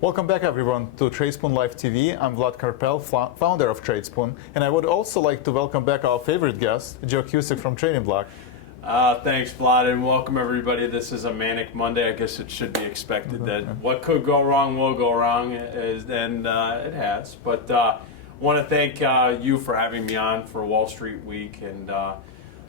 Welcome back, everyone, to Tradespoon Live TV. I'm Vlad Karpel, founder of Tradespoon, and I would also like to welcome back our favorite guest, Joe Cusick from Trading Block. Thanks, Vlad, and welcome everybody. This is a manic Monday. I guess it should be expected that what could go wrong will go wrong, and it has. But I want to thank you for having me on for Wall Street Week. And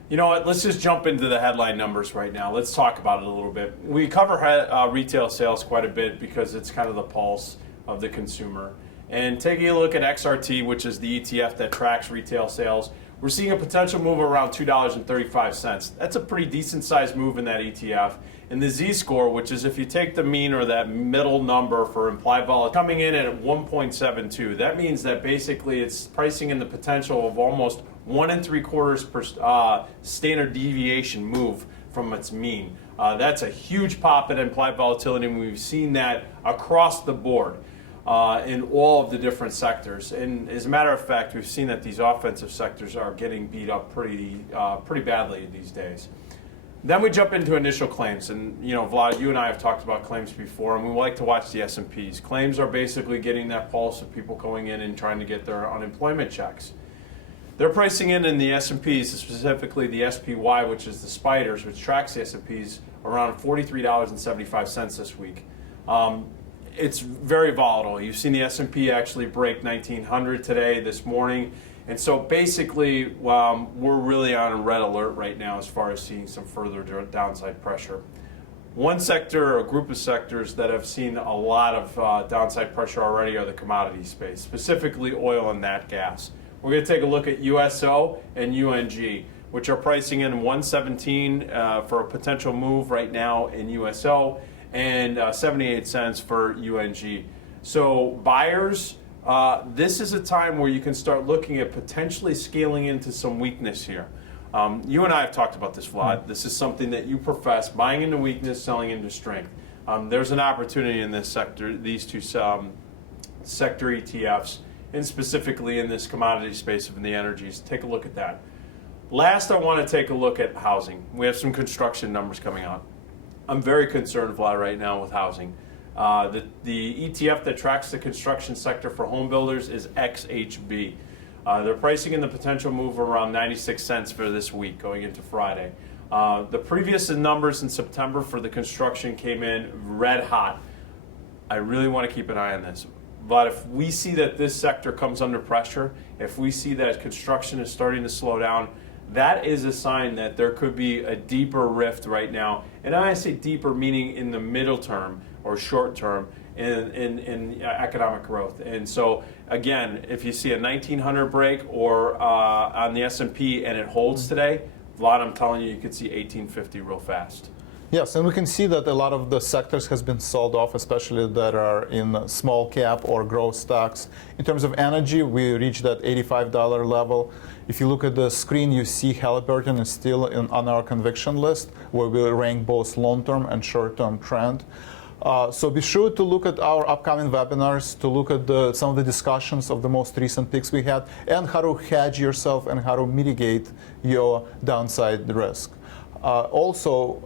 you know what? Let's just jump into the headline numbers right now. Let's talk about it a little bit. We cover retail sales quite a bit because it's kind of the pulse of the consumer. And taking a look at XRT, which is the ETF that tracks retail sales, we're seeing a potential move around $2.35. That's a pretty decent sized move in that ETF. And the Z-score, which is if you take the mean or that middle number for implied volatility, coming in at 1.72. That means that basically it's pricing in the potential of almost 1 3/4 standard deviation move from its mean. That's a huge pop in implied volatility, and we've seen that across the board in all of the different sectors. And as a matter of fact, we've seen that these offensive sectors are getting beat up pretty badly these days. Then we jump into initial claims, and you know, Vlad, you and I have talked about claims before, and we like to watch the S&Ps. Claims are basically getting that pulse of people going in and trying to get their unemployment checks. They're pricing in the S&Ps, specifically the SPY, which is the spiders, which tracks the S&Ps, around $43.75 this week. It's very volatile. You've seen the S&P actually break 1900 today, this morning. And so basically, we're really on a red alert right now as far as seeing some further downside pressure. One sector or group of sectors that have seen a lot of downside pressure already are the commodity space, specifically oil and nat gas. We're going to take a look at USO and UNG, which are pricing in 117 for a potential move right now in USO, and 78 cents for UNG. So buyers, this is a time where you can start looking at potentially scaling into some weakness here. You and I have talked about this, Vlad. This is something that you profess, buying into weakness, selling into strength. There's an opportunity in this sector, these two sector ETFs, and specifically in this commodity space of the energies. Take a look at that. Last, I want to take a look at housing. We have some construction numbers coming out. I'm very concerned, Vlad, right now with housing. The ETF that tracks the construction sector for home builders is XHB. They're pricing in the potential move around 96 cents for this week going into Friday. The previous numbers in September for the construction came in red hot. I really want to keep an eye on this. But if we see that this sector comes under pressure, if we see that construction is starting to slow down, that is a sign that there could be a deeper rift right now. And I say deeper, meaning in the middle term or short term in economic growth. And so, again, if you see a 1900 break or on the S&P and it holds today, Vlad, I'm telling you, you could see 1850 real fast. Yes, and we can see that a lot of the sectors has been sold off, especially that are in small cap or growth stocks. In terms of energy, we reached that $85 level. If you look at the screen, you see Halliburton is still on our conviction list, where we rank both long-term and short-term trend. So be sure to look at our upcoming webinars, to look at some of the discussions of the most recent picks we had, and how to hedge yourself and how to mitigate your downside risk. Also,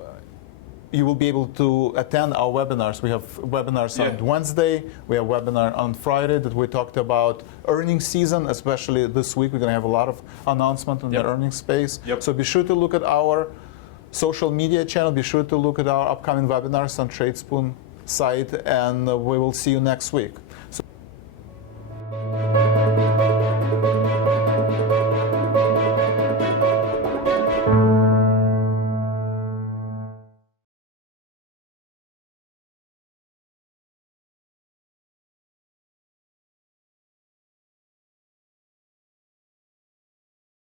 you will be able to attend our webinars. We have webinars on Wednesday. We have a webinar on Friday that we talked about earnings season, especially this week. We're going to have a lot of announcements in the earnings space. So be sure to look at our social media channel. Be sure to look at our upcoming webinars on Tradespoon site, and we will see you next week.